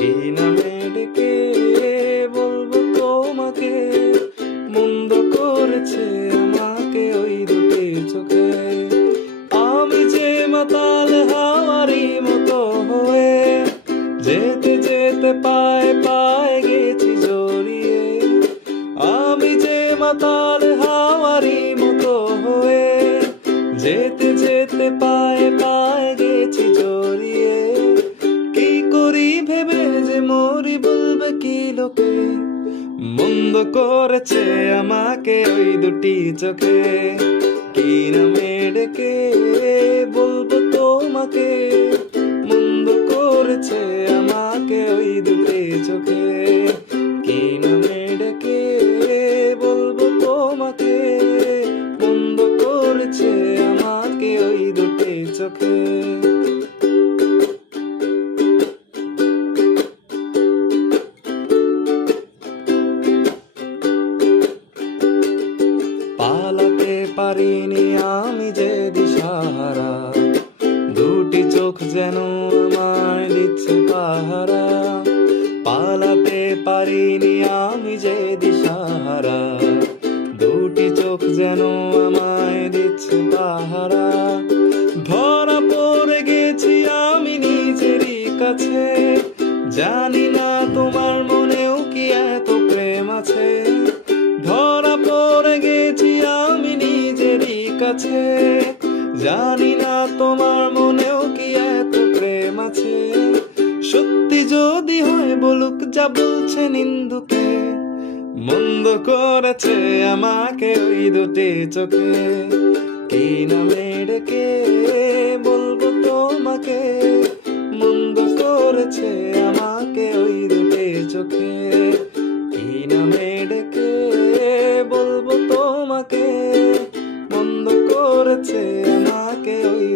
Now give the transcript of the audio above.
কি নামে ডেকে বলবো তোমাকে, মন্দ করেছে আমাকে ওই দুটি চোখে। আমি যে মাতাল হাওয়ারি মতো হয়ে যেতে যেতে পায়ে পায়ে গেছি জড়িয়ে। আমি যে মাতাল হাওয়ারি মতো হয়ে যেতে যেতে পায়ে পায়ে গেছি জড়িয়ে। কি করি ভেবে যে মরি বলবে কি লোকে, মন্দ করেছে আমাকে ওই দুটি চোখে। কি নামে ডেকে বলবো তোমাকে, মন্দ করেছে আমাকে ওই দুটি চোখে। কি নামে ডেকে বলবো তোমাকে, মন্দ করেছে আমাকে ওই দুটি চোখে। পালাতে পারিনি আমি যে দিশাহারা, দুটি চোখ যেন আমায় দিচ্ছে পাহারা। পালাতে পারিনি আমি যে দিশাহারা, দুটি চোখ যেন আমায় দিচ্ছে পাহারা। ধরা পড়ে গেছি আমি নিজেরই কাছে, জানি না তোমার মনেও কি এত প্রেম আছে। ধরা পড়ে গেছি আমি নিজেরই কাছে, জানি না তোমার মনেও কি এত প্রেম আছে। সত্যি যদি হয় বলুক যা বলছে নিন্দুকে, মন্দ করেছে আমাকে ওই দুটি চোখে। কি নামে ডেকে বলবো তোমাকে, মন্দ করেছে আমাকে ওই দুটি চোখে। কি নামে ডেকে বলবো তোমাকে, মন্দ করেছে আমাকে ওই